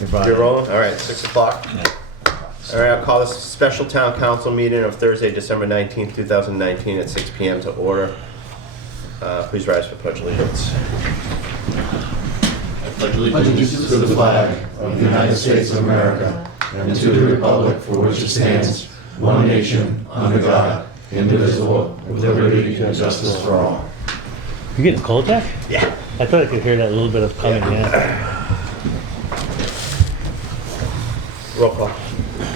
rolling? You're rolling? All right, 6 o'clock. All right, I'll call this special town council meeting of Thursday, December 19th, 2019 at 6 p.m. to order. Please rise for pledge allegiance. I pledge allegiance to the flag of the United States of America and to the republic for which it stands, one nation, under God, indivisible, with liberty and justice for all. You getting cold, Jack? Yeah. I thought I could hear that little bit of coming, yeah. Roll call.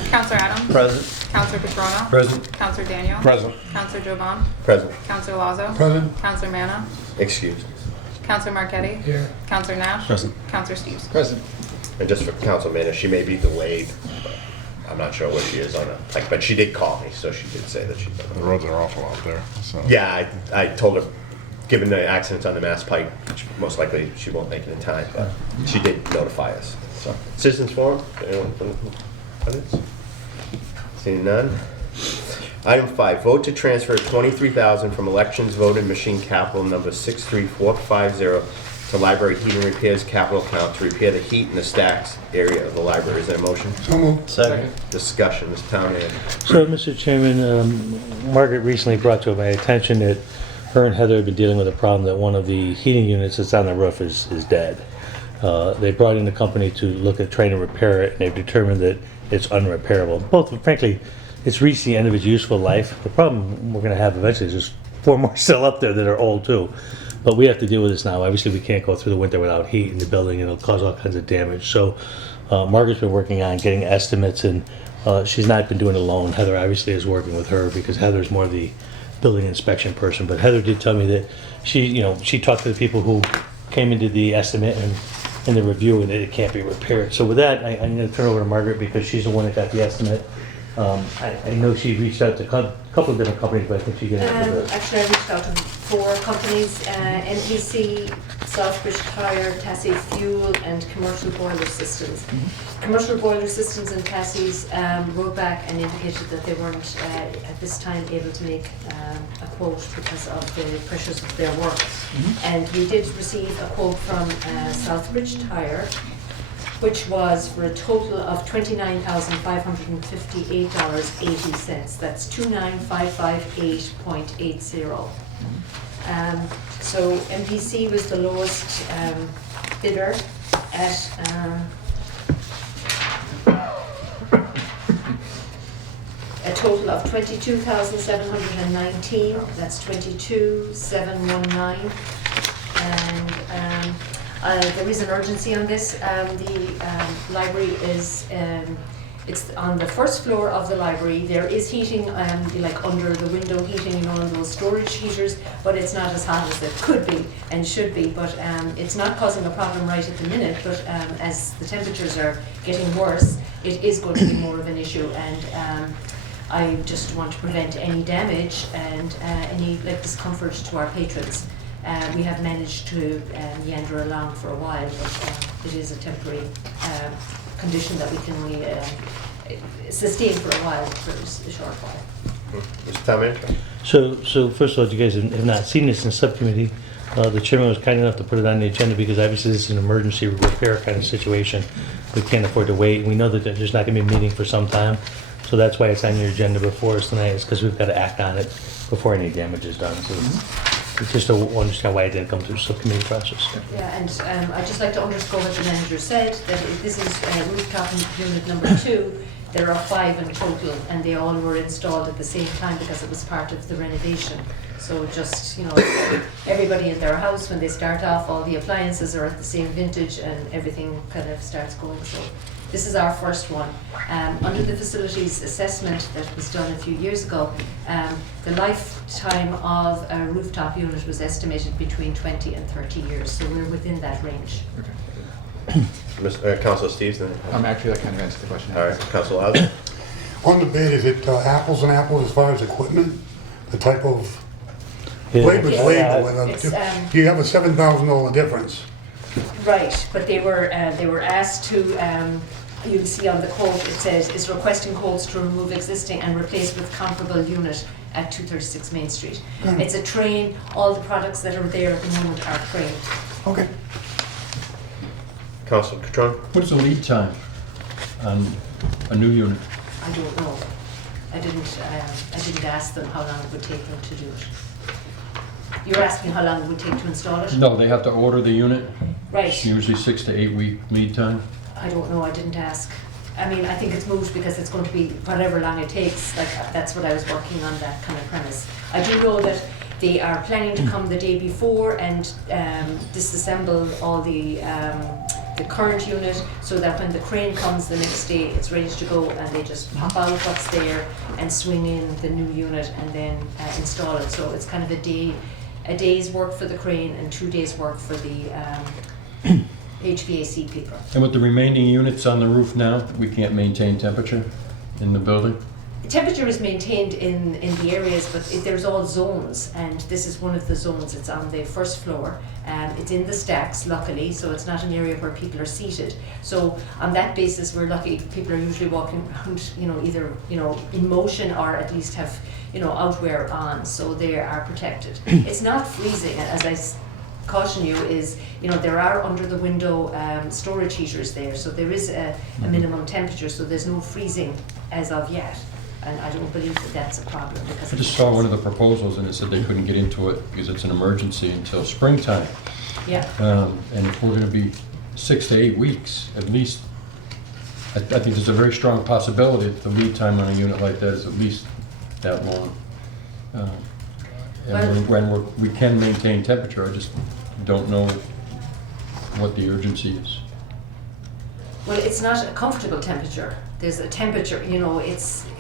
Counselor Adams? Present. Counselor Petrano? Present. Counselor Daniel? Present. Counselor Jovan? Present. Counselor Lazo? Present. Counselor Manna? Excused. Counselor Marquetti? Here. Counselor Nash? Present. Counselor Steves? Present. And just for council minutes, she may be delayed, but I'm not sure what she is on a, but she did call me, so she did say that she. The roads are awful out there, so. Yeah, I told her, given the accidents on the Mass Pike, most likely she won't make it in time, but she did notify us. So, citizens forum, anyone from the audience? Seeing none. Item 5, vote to transfer $23,000 from elections voting machine capital number 63450 to library heating repairs capital account to repair the heat in the stacks area of the library. Is there a motion? So moved. Second. Discussion, Ms. Town Manager. So, Mr. Chairman, Margaret recently brought to my attention that her and Heather have been dealing with a problem that one of the heating units that's on the roof is dead. They brought in the company to look at trying to repair it, and they've determined that it's unrepairable. Both, frankly, it's reached the end of its useful life. The problem we're going to have eventually is there's 4 more still up there that are old too. But we have to deal with this now. Obviously, we can't go through the winter without heat in the building, and it'll cause all kinds of damage. So Margaret's been working on getting estimates, and she's not been doing it alone. Heather obviously is working with her because Heather's more the building inspection person. But Heather did tell me that she talked to the people who came into the estimate and in the review, and it can't be repaired. So with that, I'm going to turn over to Margaret because she's the one that got the estimate. I know she reached out to a couple of different companies, but I think she got it. Actually, I reached out to 4 companies, NPC, Southbridge Tire, Tassie Fuel, and Commercial Boiler Systems. Commercial Boiler Systems and Tassie's wrote back and indicated that they weren't at this time able to make a quote because of the pressures of their work. And we did receive a quote from Southbridge Tire, which was for a total of $29,558.80. That's 29558.80. So MPC was the lowest bidder at a total of $22,719. That's 22,719. And there is an urgency on this. The library is, it's on the first floor of the library. There is heating, like under the window heating, on those storage heaters, but it's not as hot as it could be and should be. But it's not causing a problem right at the minute, but as the temperatures are getting worse, it is going to be more of an issue. And I just want to prevent any damage and any discomfort to our patrons. We have managed to meander along for a while, but it is a temporary condition that we can only sustain for a while, for a short while. Mr. Town Manager. So first of all, you guys have not seen this in subcommittee. The chairman was kind enough to put it on the agenda because obviously this is an emergency repair kind of situation. We can't afford to wait. We know that there's not going to be a meeting for some time, so that's why it's on your agenda before us tonight. Is because we've got to act on it before any damage is done. So it's just to understand why it didn't come through subcommittee process. Yeah, and I'd just like to underscore what the manager said, that this is rooftop unit number 2. There are 5 in total, and they all were installed at the same time because it was part of the renovation. So just, everybody in their house, when they start off, all the appliances are at the same vintage and everything kind of starts going. So this is our first one. Under the facilities assessment that was done a few years ago, the lifetime of a rooftop unit was estimated between 20 and 30 years. So we're within that range. Councilor Steves, then. Actually, that kind of answers the question. All right, Councilor Lazo. On the bid, is it apples and apples as far as equipment? The type of labor's Yes. labor? It's, You have a $7,000 difference. Right, but they were asked to, you'll see on the quote, it says, is requesting quotes to remove existing and replace with comparable unit at 236 Main Street. It's a train. All the products that are there at the moment are trained. Okay. Council Catron? What's the lead time on a new unit? I don't know. I didn't ask them how long it would take them to do it. You're asking how long it would take to install it? No, they have to order the unit. Right. It's usually 6 to 8 week lead time. I don't know, I didn't ask. I mean, I think it's moved because it's going to be whatever long it takes, like, that's what I was working on, that kind of premise. I do know that they are planning to come the day before and disassemble all the current unit, so that when the crane comes the next day, it's ready to go, and they just pop out what's there and swing in the new unit and then install it. So it's kind of a day's work for the crane and 2 days work for the HVAC people. And with the remaining units on the roof now, we can't maintain temperature in the building? The temperature is maintained in the areas, but there's all zones, and this is one of the zones. It's on the first floor. It's in the stacks, luckily, so it's not an area where people are seated. So on that basis, we're lucky. People are usually walking around, either in motion or at least have outwear on, so they are protected. It's not freezing, as I caution you, is there are under the window storage heaters there, so there is a minimum temperature, so there's no freezing as of yet. And I don't believe that that's a problem, because I just saw one of the proposals and it said they couldn't get into it because it's an emergency until springtime. Yeah. And if we're going to be 6 to 8 weeks, at least, I think there's a very strong possibility that the lead time on a unit like that is at least that long. And when we can maintain temperature, I just don't know what the urgency is. Well, it's not a comfortable temperature. There's a temperature,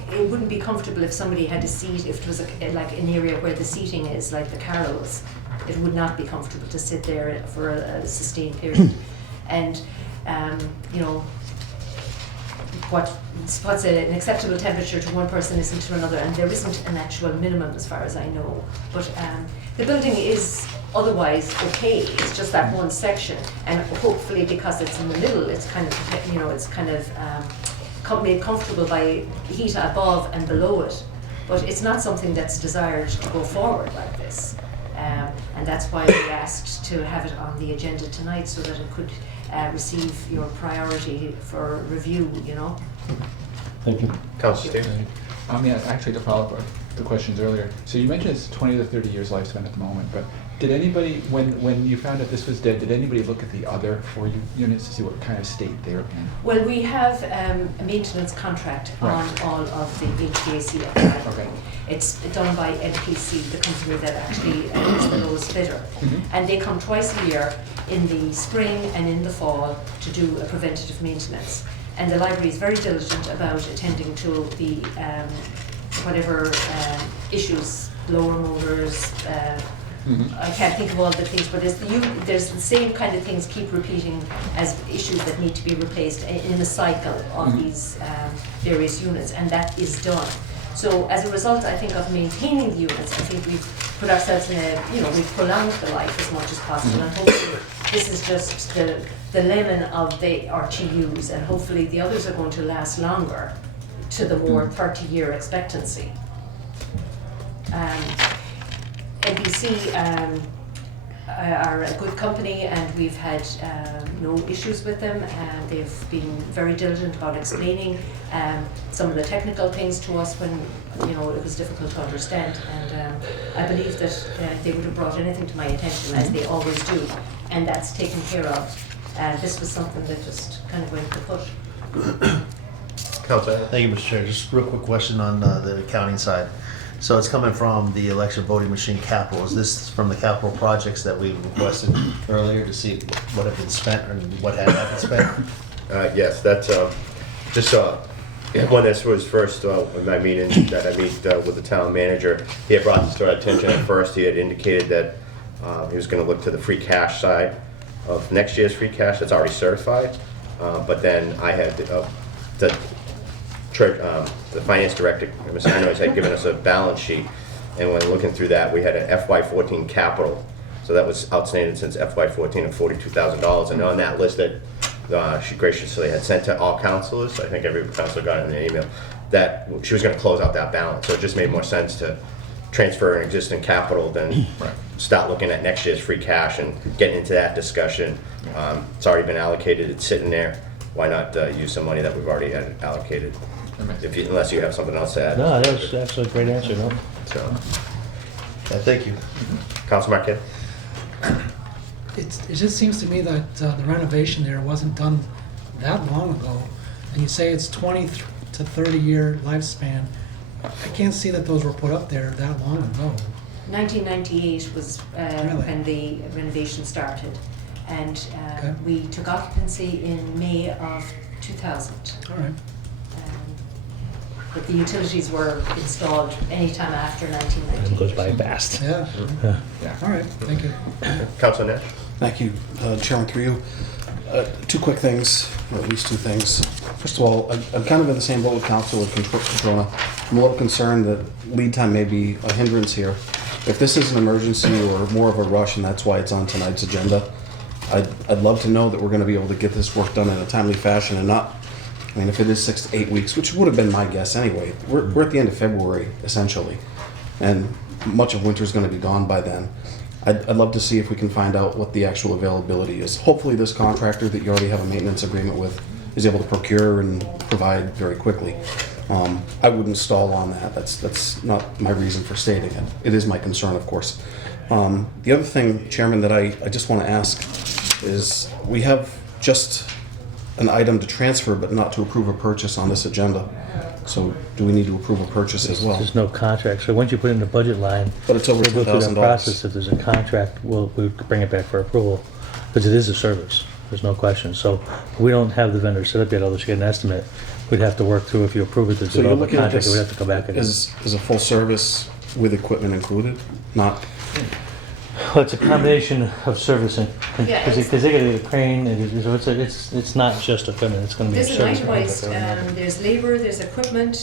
it wouldn't be comfortable if somebody had a seat, if it was like an area where the seating is, like the carrels. It would not be comfortable to sit there for a sustained period. And, what's an acceptable temperature to one person isn't to another, and there isn't an actual minimum as far as I know. But the building is otherwise okay. It's just that one section, and hopefully because it's in the middle, it's kind of made comfortable by heat above and below it. But it's not something that's desired to go forward like this. And that's why we asked to have it on the agenda tonight, so that it could receive your priority for review, Thank you. Council Stevens? Yeah, actually, to follow up with the questions earlier. So you mentioned it's 20 to 30 years lifespan at the moment, but did anybody, when you found out this was dead, did anybody look at the other 4 units to see what kind of state they were in? Well, we have a maintenance contract on all of the HVAC equipment. Okay. It's done by NPC, the company that actually is the lowest bidder. And they come twice a year, in the spring and in the fall, to do a preventative maintenance. And the library is very diligent about attending to the whatever issues, blower motors, I can't think of all the things, but there's the same kind of things keep repeating as issues that need to be replaced in a cycle of these various units, and that is done. So as a result, I think, of maintaining the units, I think we've put ourselves in we've prolonged the life as much as possible, and hopefully this is just the lemon of the RTUs, and hopefully the others are going to last longer to the more 30-year expectancy. NBC are a good company, and we've had no issues with them, and they've been very diligent about explaining some of the technical things to us when it was difficult to understand, and I believe that they would have brought anything to my attention, as they always do, and that's taken care of. This was something that just kind of went kaput. Council? Thank you, Mr. Chair. Just a real quick question on the accounting side. So it's coming from the election voting machine capital. Is this from the capital projects that we requested earlier to see what had been spent and what had not been spent? Yes, that's just when this was first in my meeting that I meet with the town manager. He had brought this to our attention at first. He had indicated that he was going to look to the free cash side of next year's free cash that's already certified. But then I had the finance director, Ms. Hanois, had given us a balance sheet, and when looking through that, we had an FY14 capital, so that was outstanding since FY14 of $42,000, and on that list that she graciously had sent to all councilors, I think every councilor got it in an email, that she was going to close out that balance, so it just made more sense to transfer an existing capital than start looking at next year's free cash and getting into that discussion. It's already been allocated, it's sitting there. Why not use some money that we've already had allocated? Unless you have something else to add. No, that's actually a great answer, no? So, Thank you. Councilor Marquette? It just seems to me that the renovation there wasn't done that long ago, and you say it's 20 to 30-year lifespan. I can't see that those were put up there that long ago. 1998 was Really? when the renovation started, and Okay. we took occupancy in May of 2000. All right. But the utilities were installed anytime after It 1998. goes by fast. Yeah. All right. Thank you. Councilor Nash? Thank you, Chairman, through you. Two quick things, or at least two things. First of all, I'm kind of in the same boat with Council with Catrona. I'm a little concerned that lead time may be a hindrance here. If this is an emergency or more of a rush, and that's why it's on tonight's agenda, I'd love to know that we're going to be able to get this work done in a timely fashion and not, I mean, if it is 6 to 8 weeks, which would have been my guess anyway. We're at the end of February, essentially, and much of winter is going to be gone by then. I'd love to see if we can find out what the actual availability is. Hopefully this contractor that you already have a maintenance agreement with is able to procure and provide very quickly. I wouldn't stall on that. That's not my reason for stating it. It is my concern, of course. The other thing, Chairman, that I just want to ask is we have just an item to transfer but not to approve a purchase on this agenda. So do we need to approve a purchase as well? There's no contract, so once you put it in the budget line, But it's over we'll go through that $2,000. process. If there's a contract, we'll bring it back for approval, because it is a service, there's no question. So we don't have the vendor set up yet, although she get an estimate. We'd have to work through, if you approve it, to So you're develop a looking at contract, this we'd have to come back again. as a full service with equipment included, not, Well, it's a combination of servicing, Yeah, because they gotta get a crane, and so it's not just equipment, it's gonna be a There's an service. itemized, contract. there's labor, there's equipment,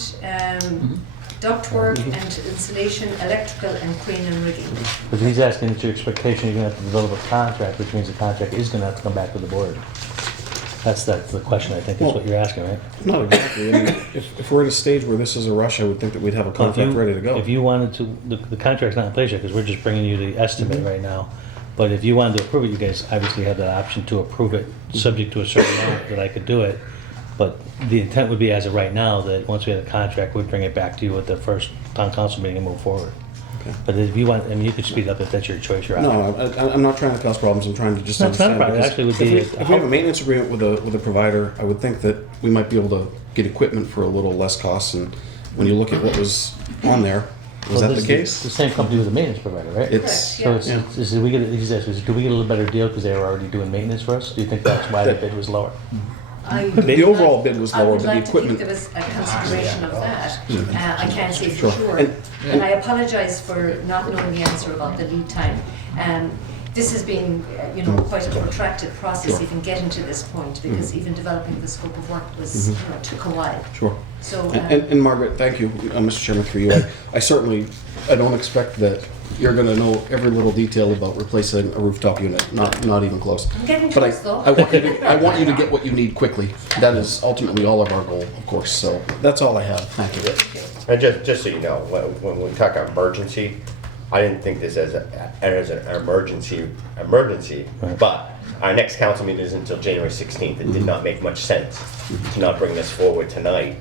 ductwork and installation, electrical and crane and rigging. But he's asking, it's your expectation you're gonna have to develop a contract, which means the contract is gonna have to come back to the board. That's the question, I think, is what you're asking, right? not exactly. I mean, if we're at a stage where this is a rush, I would think that we'd have a Well, if contract you- ready to go. If you wanted to, the contract's not in place yet, because we're just bringing you the estimate right now. But if you wanted to approve it, you guys obviously have the option to approve it, subject to a certain amount that I could do it. But the intent would be, as of right now, that once we have a contract, we'd bring it back to you at the first town council meeting and move forward. Okay. But if you want, I mean, you could speed it up if that's your choice, you're out. No, I'm not trying to cause problems, I'm trying to just That's not a understand. problem. It because actually would be if we have a maintenance agreement with a provider, I would think that we might be able to get equipment for a little less cost, and when you look at what was on there, was Well, that this the is case? The same company with the maintenance provider, right? It's, Correct, So yeah. it's, do we get a little better deal because they were already doing maintenance for us? Do you think that's why the bid was lower? The overall bid was lower, but the I would like to equipment- think there was a consideration of that. I can't say for Sure. sure. And I apologize for not knowing the answer about the lead time. This has been, quite a protracted process even getting to this point, because even developing the scope of work was, took a while. Sure. So, And Margaret, thank you, Mr. Chairman, through you. I certainly, I don't expect that you're gonna know every little detail about replacing a rooftop unit, not even close. I'm getting But close though. I want you to get what you need quickly. That is ultimately all of our goal, of course, so that's all I have. Thank you. And just so you know, when we talk emergency, I didn't think this as an emergency, but our next council meeting isn't until January 16th. It did not make much sense to not bring this forward tonight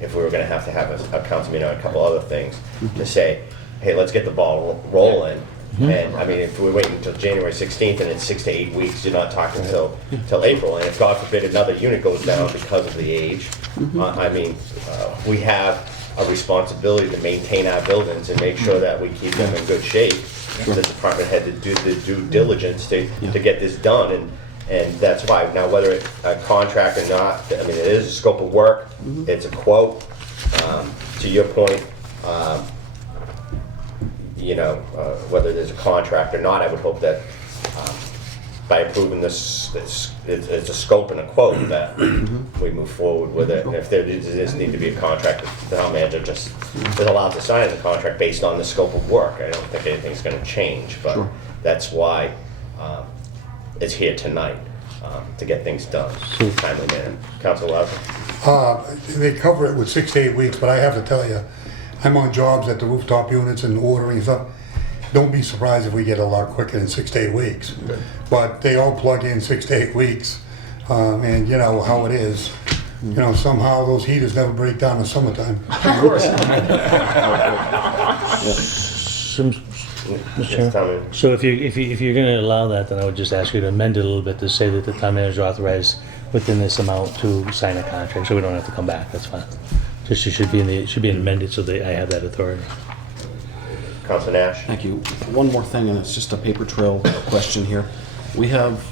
if we were gonna have a council meeting on a couple other things, to say, hey, let's get the ball rolling. And I mean, if we wait until January 16th and it's 6 to 8 weeks, you're not talking till April. And if God forbid another unit goes down because of the age, we have a responsibility to maintain our buildings and make sure that we keep them in good shape. The department had to do the due diligence to get this done, and that's why. Now, whether it's a contract or not, I mean, it is a scope of work, it's a quote. To your point, whether there's a contract or not, I would hope that by approving this, it's a scope and a quote that we move forward with it. And if there does need to be a contract, the town manager just is allowed to sign the contract based on the scope of work. I don't think anything's going to change, but that's why it's here tonight, to get things done timely manner. Councilor Lowry? They cover it with 6 to 8 weeks, but I have to tell you, I'm on jobs at the rooftop units and ordering stuff. Don't be surprised if we get a lot quicker than 6 to 8 weeks. But they all plug in 6 to 8 weeks. And you know how it is. You know, somehow those heaters never break down in the summertime. Of course. Mr. Chairman? So if you're going to allow that, then I would just ask you to amend it a little bit to say that the town manager authorized within this amount to sign a contract, so we don't have to come back. That's fine. Just it should be amended so that I have that authority. Councilor Nash? Thank you. One more thing, and it's just a paper trail question here. We have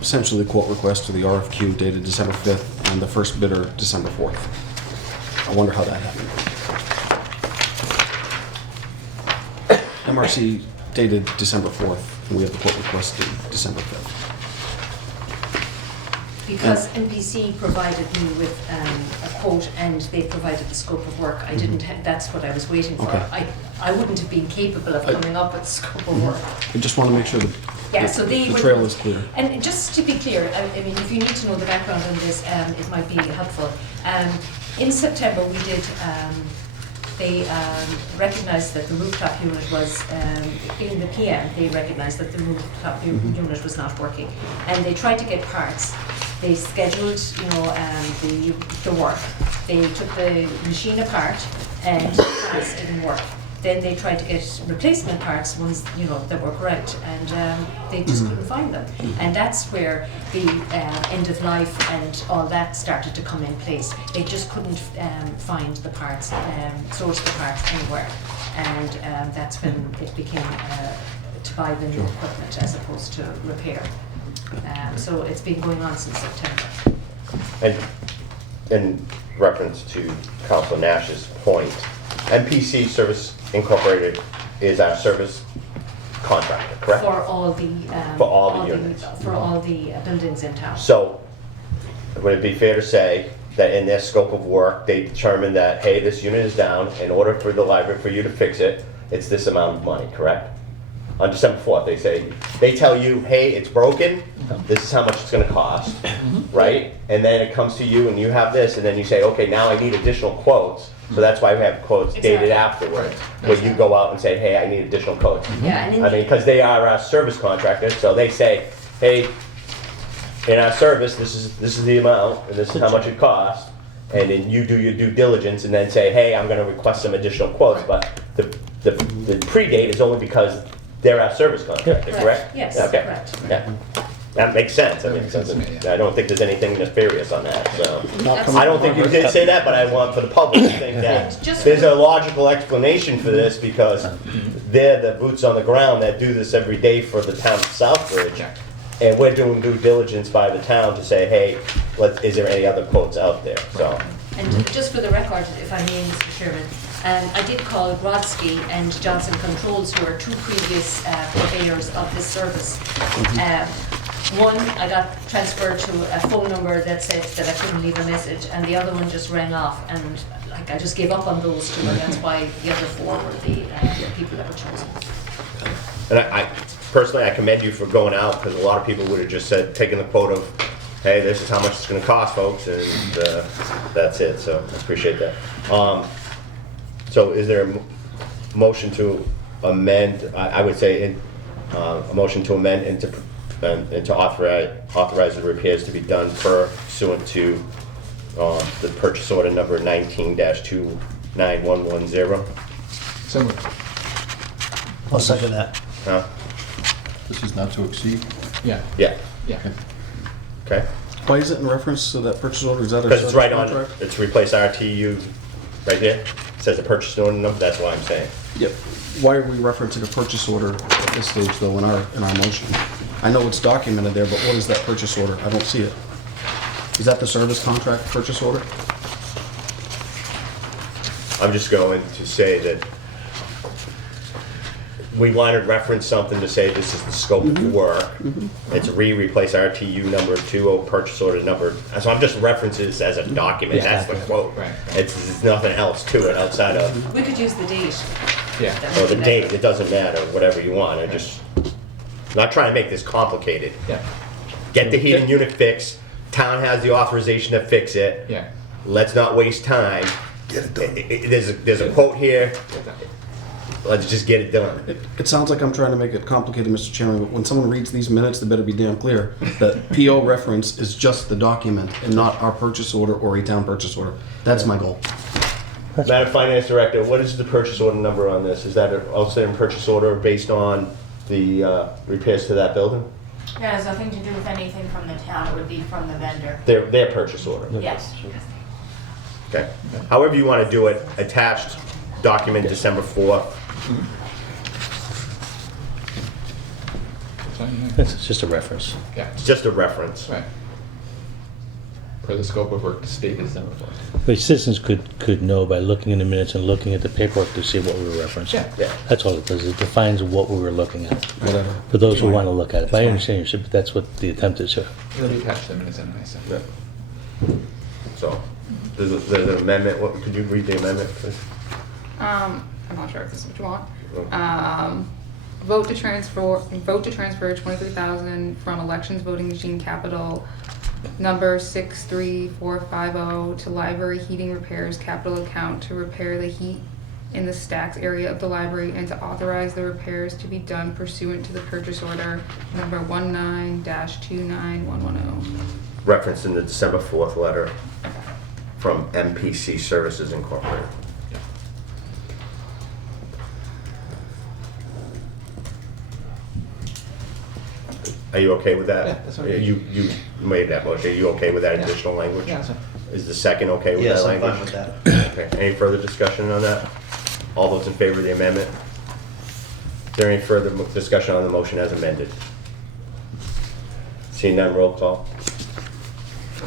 essentially the quote request to the RFQ dated December 5th and the first bidder December 4th. I wonder how that happened. MRC dated December 4th, and we have the quote request dated December 5th. Because NPC provided me with a quote and they provided the scope of work, I didn't have, that's what I was waiting for. Okay. I wouldn't have been capable of coming up with the scope of work. I just want to make sure that Yeah, so they the were- trail is clear. And just to be clear, I mean, if you need to know the background on this, it might be helpful. In September, we did, they recognized that the rooftop unit was, in the PM, they recognized that the rooftop unit was not working. And they tried to get parts. They scheduled, you know, the work. They took the machine apart and parts didn't work. Then they tried to get replacement parts, ones, you know, that were correct, and they just couldn't find them. And that's where the end of life and all that started to come in place. They just couldn't find the parts, source the parts anywhere. And that's when it became to buy the new equipment as opposed to repair. So it's been going on since September. And in reference to Councilor Nash's point, MPC Service Incorporated is our service contractor, correct? For all the For all the units. For all the buildings in town. So, would it be fair to say that in their scope of work, they determined that, hey, this unit is down, in order for the library, for you to fix it, it's this amount of money, correct? On December 4th, they tell you, hey, it's broken, this is how much it's gonna cost, right? And then it comes to you and you have this, and then you say, okay, now I need additional quotes. So that's why we have quotes dated Exactly. afterwards, where you go out and say, hey, I need additional quotes. Yeah, and in I mean, because they are our service contractors, so they say, hey, in our service, this is the amount, and this is how much it costs. And then you do your due diligence and then say, hey, I'm gonna request some additional quotes, but the predate is only because they're our service contractor, correct? Yes, Okay. correct. Yeah. That makes sense. I mean, I don't think there's anything nefarious on that, so. That's- I don't think you did say that, but I want for the public to think that Just- there's a logical explanation for this because they're the boots on the ground that do this every day for the town of Southbridge. And we're doing due diligence by the town to say, hey, is there any other quotes out there? So, And just for the record, if I may, Mr. Chairman, I did call Brodsky and Johnson Controls, who are two previous purveyors of this service. One, I got transferred to a phone number that said that I couldn't leave a message, and the other one just rang off, and like I just gave up on those two, and that's why the other four were the people that were chosen. and I personally, I commend you for going out because a lot of people would have just said, taken the quote of, hey, this is how much it's gonna cost, folks, and that's it, so I appreciate that. So is there a motion to amend, I would say, a motion to amend and to authorize the repairs to be done pursuant to the purchase order number 19-29110? So moved. I'll second that. Huh? This is not to exceed. Yeah, Yeah, yeah. okay. Why is it in reference to that purchase order? Is that a Because it's service right on, contract? it's replace RTU right there. It says a purchase order number, that's why I'm saying. Yep. Why are we referencing a purchase order at this stage, though, in our motion? I know it's documented there, but what is that purchase order? I don't see it. Is that the service contract purchase order? I'm just going to say that we wanted to reference something to say this is the scope of work. It's replace RTU number 20 purchase order number. So I'm just references as a document. That's the quote. Right. It's nothing else to it outside of, We could use the date. Yeah. or the date. It doesn't matter, whatever you want. I just, not trying to make this complicated. Yeah, Get the heating unit fixed. Town has the authorization to fix it. yeah. Let's not waste time. Get it done. There's a quote here, let's just get it done. It sounds like I'm trying to make it complicated, Mr. Chairman, but when someone reads these minutes, they better be damn clear that PO reference is just the document and not our purchase order or a town purchase order. That's my goal. Madam Finance Director, what is the purchase order number on this? Is that an outstanding purchase order based on the repairs to that building? It has nothing to do with anything from the town, it would be from the vendor. Their purchase order? Yes. Okay. However you want to do it, attached document December 4th. It's just a reference. Yeah, It's just a reference. right. Per the scope of work stated December 4th. But citizens could know by looking in the minutes and looking at the paperwork to see what we were referencing. Yeah. Yeah. That's all it does. It defines what we were looking at. Whatever. For those who want to look at it. But I understand your, but that's what the attempt is here. It'll be attached to the minutes anyway, so. Yeah. So, there's an amendment. What, could you read the amendment, please? I'm not sure if this is what you want. Vote to transfer 23,000 from elections voting machine capital number 63450 to library heating repairs capital account to repair the heat in the stacks area of the library and to authorize the repairs to be done pursuant to the purchase order number 19-29110. Referenced in the December 4th letter from MPC Services Incorporated. Are you okay with that? Yeah, that's fine. You made that motion. Are you okay with that Yeah. additional language? Yeah, so. Is the second okay with Yes, that I'm language? fine with that. Okay. Any further discussion on that? All those in favor of the amendment? Is there any further discussion on the motion as amended? Seeing none, roll call.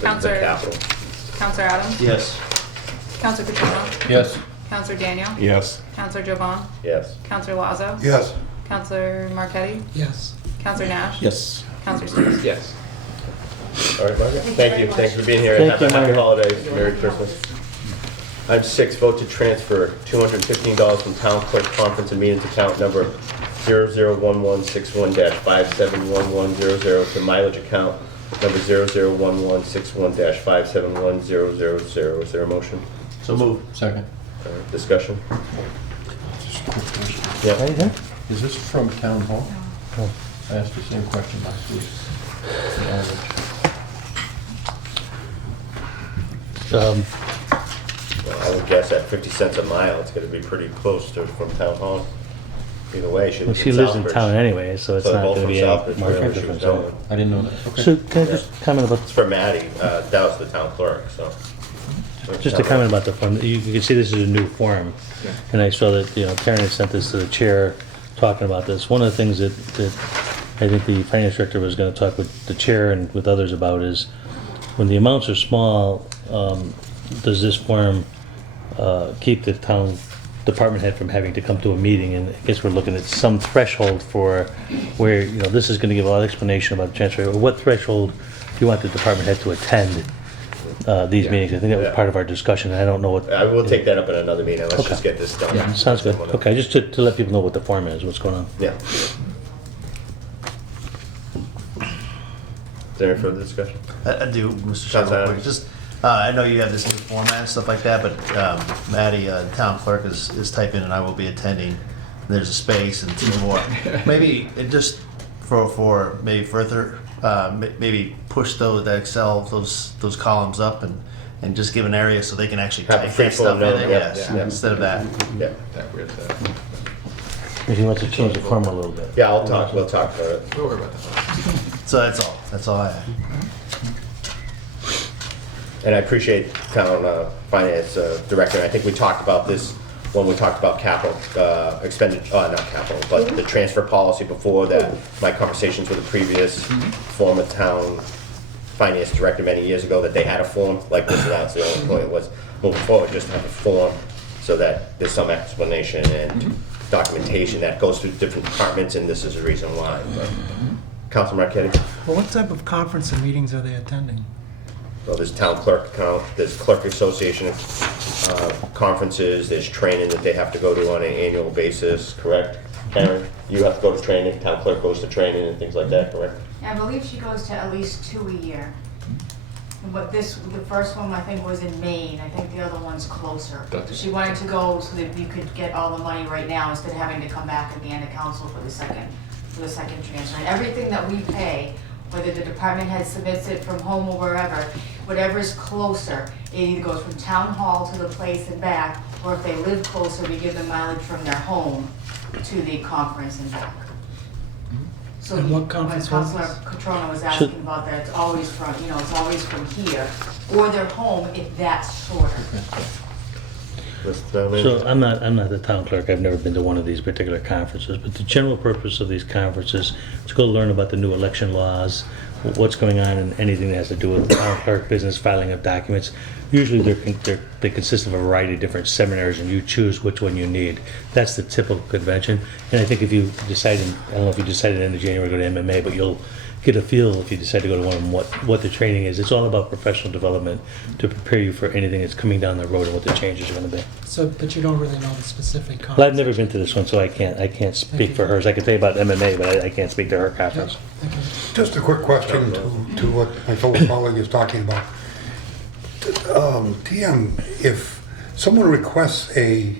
Counselor- Capital. Counselor Adams? Yes. Counselor Catrino? Yes. Counselor Daniel? Yes. Counselor Jovan? Yes. Counselor Lazo? Yes. Counselor Marquetti? Yes. Counselor Nash? Yes. Counselor Steves? Yes. All right, Margaret. Thank you. very Thanks for being here. Thank Have you, a happy Margaret. holidays. Merry Christmas. Item 6, vote to transfer $215 from Town Clerk Conference and Meetings account number 001161-571100 to mileage account number 001161-571000. Is there a motion? So move. Second. All right, discussion? Right Yeah. here? Is this from Town Hall? Oh. I asked the same question last week. Well, I would guess at 50 cents a mile, it's gonna be pretty close to from Town Hall. Either way, she Well, lives she in lives in Southbridge. town anyway, so it's So not both going to from be Southbridge, a market wherever she was difference. going. I didn't know that. Okay. So can I just comment about, It's for Maddie, that was the town clerk, so. just a comment about the form. You can see this is a new form. Yeah. And I saw that, Karen had sent this to the chair talking about this. One of the things that I think the finance director was going to talk with the chair and with others about is when the amounts are small, does this form keep the town department head from having to come to a meeting? And I guess we're looking at some threshold for where, this is going to give a lot of explanation about the transfer. What threshold do you want the department head to attend these Yeah. meetings? I think that was Yeah. part of our discussion. I don't know what. I will take that up in another meeting, let's Okay. just get this done. Yeah. Sounds good. Okay, just to let people know what the form is, what's going on. Yeah. Is there any further discussion? I do, Mr. Chairman, real quick. Just, I know you have this new format and stuff like that, but Maddie, the town clerk, is typing, and I will be attending. There's a space and some more. Maybe it just for maybe further, maybe push that Excel, those columns up and just give an area so they can actually Have a type free that stuff in flow there. note, Yes, yeah. instead of that. Yeah. That weird, If you want to change the form a little bit. Yeah, we'll talk about it. we'll worry about that. So that's all I have. And I appreciate town finance director, I think we talked about this when we talked about capital expenditure, not capital, but the transfer policy before that, my conversations with the previous former town finance director many years ago, that they had a form like this, and that's the only point was moving forward, just have a form so that there's some explanation and documentation that goes through different departments, and this is the reason why. Councilor Marquetti? Well, what type of conference and meetings are they attending? Well, there's town clerk account, there's clerk association conferences, there's training that they have to go to on an annual basis, correct? Karen, you have to go to training, town clerk goes to training and things like that, correct? I believe she goes to at least 2 a year. But the first one I think was in Maine, I think the other one's closer. Gotcha. She wanted to go so that you could get all the money right now instead of having to come back at the end of council for the second transfer. And everything that we pay, whether the department head submits it from home or wherever, whatever's closer, it either goes from town hall to the place and back, or if they live closer, we give them mileage from their home to the conference and back. So And what conference when was Councilor this? Catrona was asking about that, it's always from, it's always from here, or their home if that's shorter. Mr. Manager? So I'm not the town clerk, I've never been to one of these particular conferences, but the general purpose of these conferences is to go learn about the new election laws, what's going on and anything that has to do with town clerk business, filing of documents. Usually they consist of a variety of different seminars and you choose which one you need. That's the typical convention. And I think if you decide, I don't know if you decided in the January to go to MMA, but you'll get a feel if you decide to go to one of them what the training is. It's all about professional development to prepare you for anything that's coming down the road and what the changes are going to be. So, but you don't really know the specific conference? Well, I've never been to this one, so I can't speak for hers. I can tell you about MMA, but I can't speak to her Yep, conference. thank you. Just a quick question to what my fellow colleague is talking about. TM, if someone requests a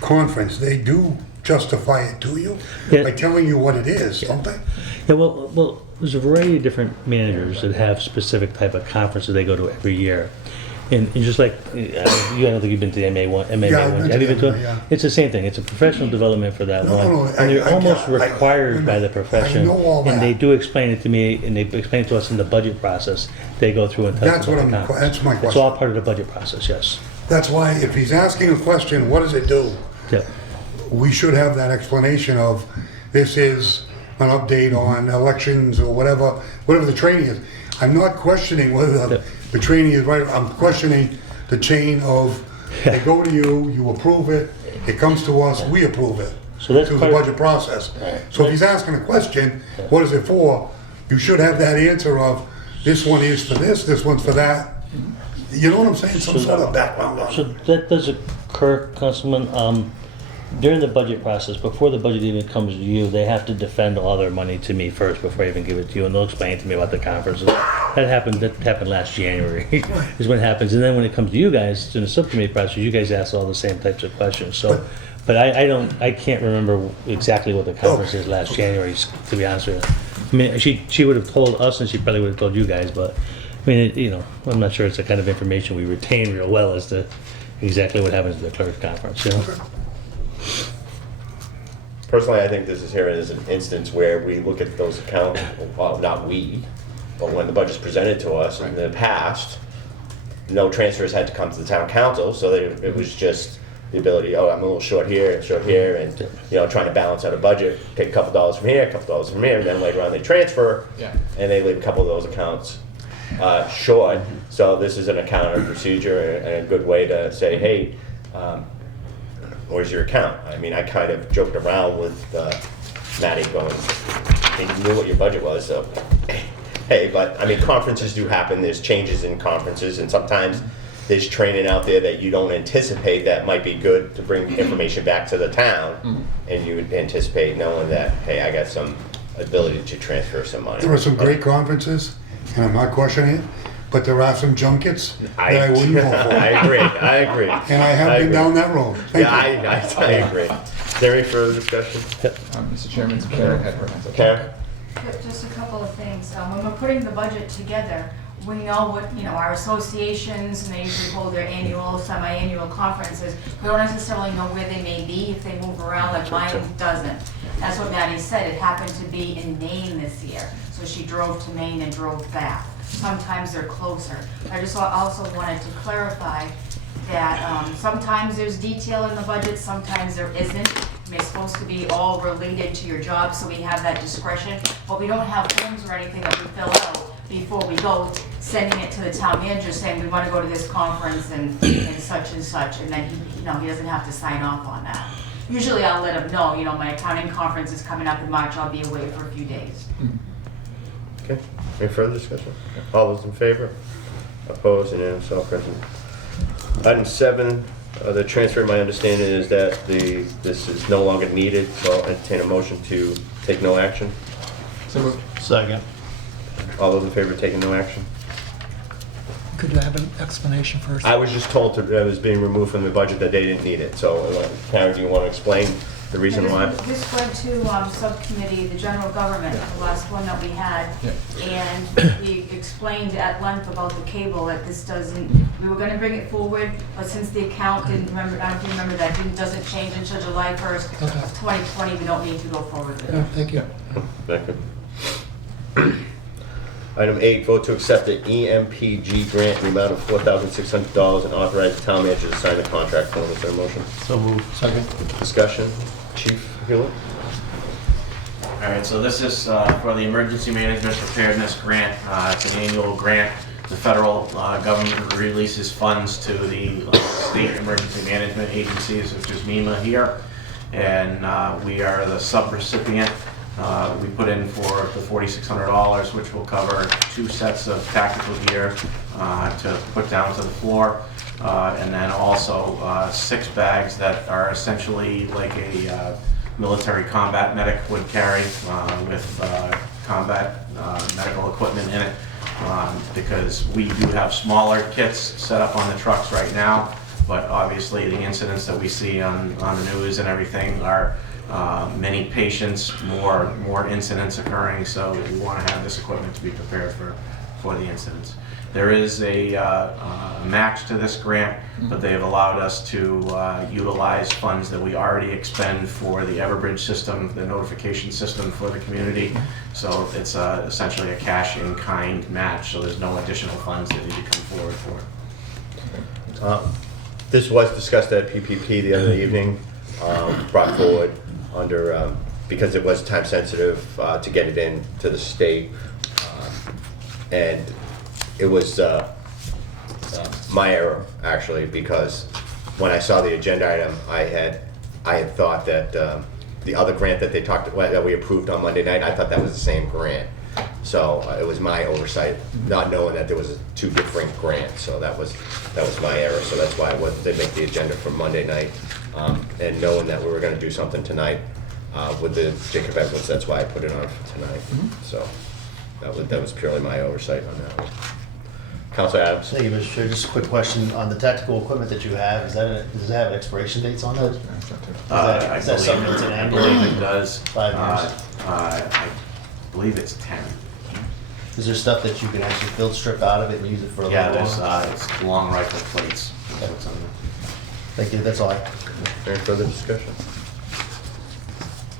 conference, they do justify it to you Yeah. by telling you what it is, don't they? Yeah, well, there's a variety of different managers that have specific type of conferences they go to every year. And just like, I don't think you've been to the MMA one. Yeah, I've been to Have you the been to MMA, it? yeah. It's the same thing. It's a professional development for that No, one. no, And they're almost I- required by the profession. I know all And that. they do explain it to me, and they explain it to us in the budget process. They go through and tell us That's about what the I'm- conference. that's my It's question. all part of the budget process, yes. That's why if he's asking a question, what does it do? Yeah. We should have that explanation of, this is an update on elections or whatever the training is. I'm not questioning whether the training is right, I'm questioning the chain of, they go to you, you approve it, it comes to us, we approve it. So that's Through the part of- budget process. Right. So if he's asking a question, what is it for? You should have that answer of, this one is for this one's for that. You know what I'm saying? Some sort of background on So it. that does occur, Councilman. During the budget process, before the budget even comes to you, they have to defend all their money to me first before I even give it to you, and they'll explain to me about the conferences. That happened last January, is when it happens. And then when it comes to you guys, in the subcommittee process, you guys ask all the same types of questions. So, but I can't remember exactly what the conference is last January, to be honest with you. I mean, she would have told us, and she probably would have told you guys, but, I mean, I'm not sure it's the kind of information we retain real well as to exactly what happens at the clerk's conference, Personally, I think this is here as an instance where we look at those accounts, well, not we, but when the budget's presented to us in the past, no transfers had to come to the town council, so it was just the ability, I'm a little short here, and trying to balance out a budget, take a couple dollars from here, a couple dollars from here, and then later on they transfer, Yeah. and they leave a couple of those accounts short. So this is an accounting procedure and a good way to say, hey, where's your account? I mean, I kind of joked around with Maddie going, hey, you knew what your budget was, so hey, but I mean, conferences do happen, there's changes in conferences, and sometimes there's training out there that you don't anticipate that might be good to bring information back to the town, and you would anticipate knowing that, hey, I got some ability to transfer some money. There are some great conferences, and I'm not questioning it, but there are some junkets that I wouldn't go for. I agree. And I have been down that road. Thank you. I agree. Is there any further discussion? Mr. Chairman, Karen had her hands up. Karen? Just a couple of things. When we're putting the budget together, we know what, our associations, and they usually hold their annual, semi-annual conferences. We don't necessarily know where they may be if they move around, like mine doesn't. That's what Maddie said. It happened to be in Maine this year. So she drove to Maine and drove back. Sometimes they're closer. I just also wanted to clarify that sometimes there's detail in the budget, sometimes there isn't. And it's supposed to be all related to your job, so we have that discretion. But we don't have forms or anything that we fill out before we go, sending it to the town manager saying we want to go to this conference and such, and then he doesn't have to sign off on that. Usually I'll let him know, my accounting conference is coming up in March, I'll be away for a few days. Okay, any further discussion? All those in favor? Opposed, unanimous, all present. Item 7, the transfer, my understanding is that this is no longer needed, so I'll entertain a motion to take no action. So moved. Second. All those in favor of taking no action? Could you have an explanation first? I was just told that it was being removed from the budget, that they didn't need it. So, Karen, do you want to explain the reason why? This went to subcommittee, the general government, the last one that we had. And we explained at length about the cable, that this doesn't, we were gonna bring it forward, but since the account didn't remember, I don't remember that, doesn't change until July 1st Okay. of 2020, we don't need to go forward with Yeah, it. thank you. Thank you. Item 8, vote to accept the EMPG grant in the amount of $4,600 and authorize the town manager to sign the contract form. Is there a motion? So moved. Second? Discussion? Chief Hewlett? All right, so this is for the Emergency Management Preparedness Grant. It's an annual grant. The federal government releases funds to the state emergency management agencies, which is MEMA here, and we are the sub-recipient. We put in for the $4,600, which will cover 2 sets of tactical gear to put down to the floor, and then also 6 bags that are essentially like a military combat medic would carry with combat medical equipment in it, because we do have smaller kits set up on the trucks right now, but obviously the incidents that we see on the news and everything are many patients, more incidents occurring, so we want to have this equipment to be prepared for the incidents. There is a match to this grant, but they have allowed us to utilize funds that we already expend for the Everbridge system, the notification system for the community. So it's essentially a cash-in-kind match, so there's no additional funds that need to come forward for it. This was discussed at PPP the other evening, brought forward under, because it was time sensitive to get it in to the state. And it was my error, actually, because when I saw the agenda item, I had thought that the other grant that they talked about, that we approved on Monday night, I thought that was the same grant. So it was my oversight, not knowing that there was 2 different grants. So that was my error. So that's why I did make the agenda for Monday night, and knowing that we were going to do something tonight with the Jacob Edwards, that's why I put it on for tonight. So that was purely my oversight on that one. Councilor Adams. Thank you, Mr. Chair. Just a quick question on the tactical equipment that you have. Does it have expiration dates on that? I Is that something that's an I annual? believe it does. 5 years? I believe it's 10. Is there stuff that you can actually field strip out of it and use it for a little Yeah, while? there's it's long rifle plates. That's what's on there. Thank you, that's all I. Any further discussion?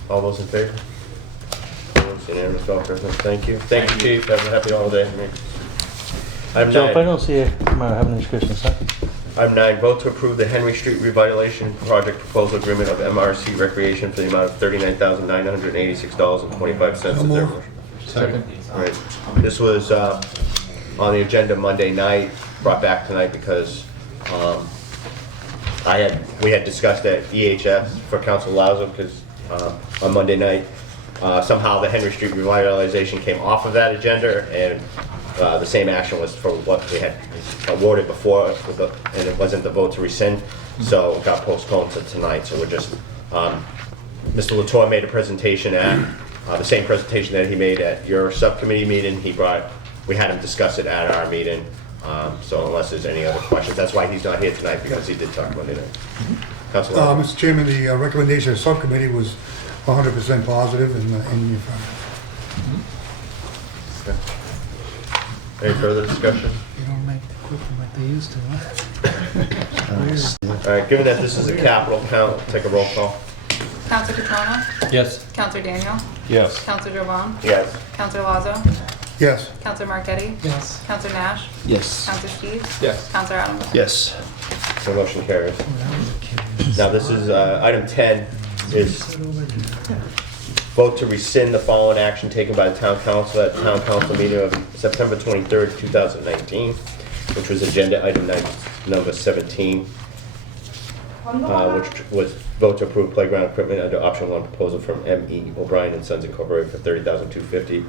All those in favor? Opposed? Unanimous, all present. Thank you. Thank you, Chief. Have a happy holiday. Item Joe, if I 9. don't see you, you might have any discussions, huh? Item 9, vote to approve the Henry Street Revitalization Project Proposal Agreement of MRC Recreation for the amount of $39,986.25. Is there a motion? Second? All right. This was on the agenda Monday night, brought back tonight because we had discussed at EHS for Council Lazo, because on Monday night, somehow the Henry Street Revitalization came off of that agenda, and the same action was for what we had awarded before, and it wasn't the vote to rescind, so it got postponed to tonight. So we're just, Mr. Latour made a presentation at, the same presentation that he made at your subcommittee meeting. We had him discuss it at our meeting, so unless there's any other questions, that's why he's not here tonight, because he did talk Monday night. Councilor Latour. Mr. Chairman, the recommendation of the subcommittee was 100% positive in your Any further discussion? You don't make the cooking like they used to, huh? Weird. All right, given that this is a capital count, take a roll call. Counselor Catrona? Yes. Counselor Daniel? Yes. Counselor Jovan? Yes. Counselor Lazo? Yes. Counselor Marquetti? Yes. Counselor Nash? Yes. Counselor Steves? Yes. Counselor Adams? Yes. The motion carries. Oh, that was a kid. Now, this is, item 10 is Sit over there. vote to rescind the following action taken by the town council at the town council meeting of September 23rd, 2019, which was agenda item number 17, which was vote to approve playground equipment under option 1 proposal from M.E. O'Brien and Sons Incorporated for $30,250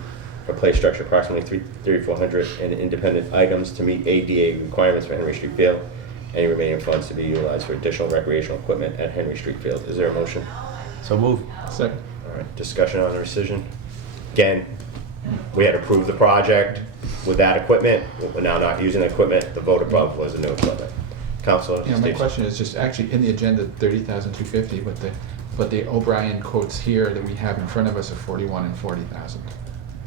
for play structure approximately 3,400 and independent items to meet ADA requirements for Henry Street Field. Any remaining funds to be utilized for additional recreational equipment at Henry Street Field. Is there a motion? So move. Second. All right, discussion on the rescission. Again, we had approved the project. with that equipment. We're now not using the equipment. The vote above was the new equipment. Councilor You know, my Steve. question is just actually in the agenda, 30,250, but the O'Brien quotes here that we have in front of us are 41 and 40,000.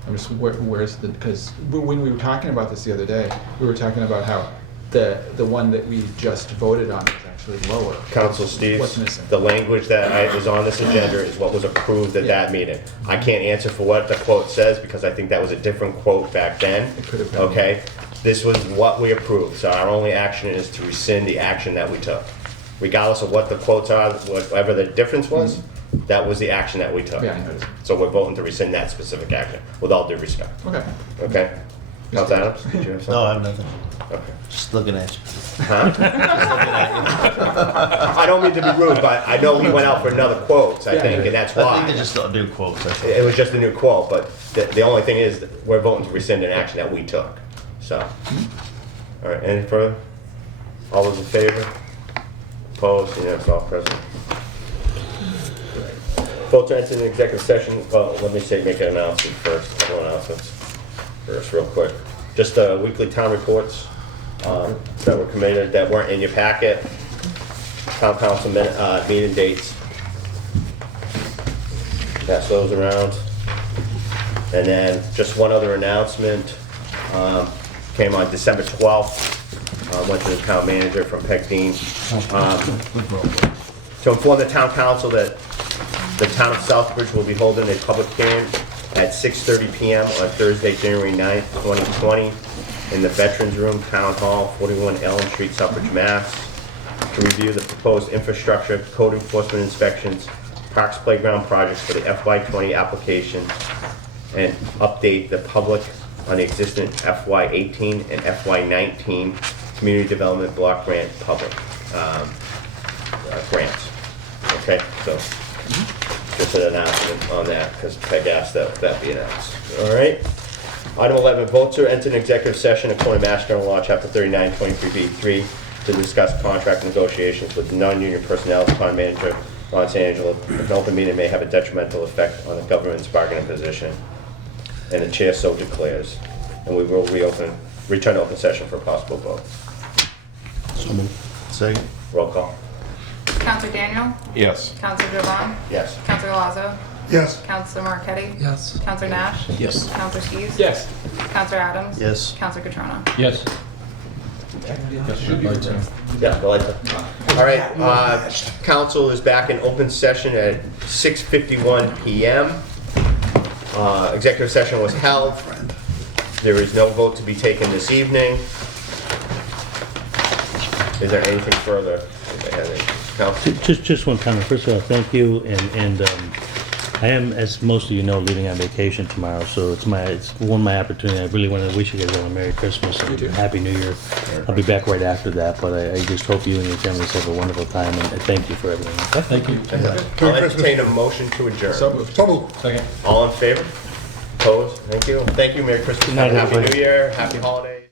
I'm just, where's the, because when we were talking about this the other day, we were talking about how the one that we just voted on is actually lower. Council Steve, What's missing? the language that is on this agenda is what was approved at that meeting. I can't answer for what the quote says because I think that was a different quote back then. It could have been. Okay? This was what we approved, so our only action is to rescind the action that we took. Regardless of what the quotes are, whatever the difference was, that was the action that we took. Yeah, I noticed. So we're voting to rescind that specific action, with all due respect. Okay. Okay? Council Adams, did you have something? No, I have nothing. Okay. Just looking at you. Huh? I don't mean to be rude, but I know we went out for another quotes, I think, and that's I why. think they just don't do quotes. That's all. It was just a new quote, but the only thing is, that we're voting to rescind an action that we took, so. All right, any further? All those in favor? Opposed? Unanimous, all present. Vote to enter an executive session, well, let me make an announcement first, a couple announcements first, real quick. Just weekly town reports that were committed, that weren't in your packet. Town council meeting dates. Pass those around. And then just one other announcement, came on December 12th. Went to the town manager from Peg Dean. To inform the town council that the town of Southbridge will be holding a public hearing at 6:30 p.m. on Thursday, January 9th, 2020, in the Veterans Room, Town Hall, 41 Elm Street, Southbridge, Mass., to review the proposed infrastructure, code enforcement inspections, parks playground projects for the FY20 application, and update the public on the existing FY18 and FY19 Community Development Block Grant public grants. Okay, so just an announcement on that, because Peg asked that be announced. All right. Item 11, vote to enter an executive session according to Mass General Law, Chapter 39, 23B3, to discuss contract negotiations with non-union personnel, town manager, Los Angeles. An open meeting may have a detrimental effect on the government's bargaining position, and the chair so declares. And we will return to open session for a possible vote. So moved. Second. Roll call. Counselor Daniel? Yes. Counselor Jovan? Yes. Counselor Lazo? Yes. Counselor Marquetti? Yes. Counselor Nash? Yes. Counselor Steves? Yes. Counselor Adams? Yes. Counselor Catrona? Yes. Yes, I'd like to. Yeah, go ahead. All right, council is back in open session at 6:51 p.m. Executive session was held. There is no vote to be taken this evening. Is there anything further? Council? Just one comment. First of all, thank you, and I am, as most of you know, leaving on vacation tomorrow, so it's one of my opportunity. I really want to wish you guys all a Merry Christmas and Happy New Year. I'll be back right after that, but I just hope you and your families have a wonderful time, and thank you for everything. Thank you. I'll entertain a motion to adjourn. So moved. So moved. Second. All in favor? Opposed? Thank you. Thank you, Merry Christmas, Good night, Happy everybody. New Year, Happy Holidays.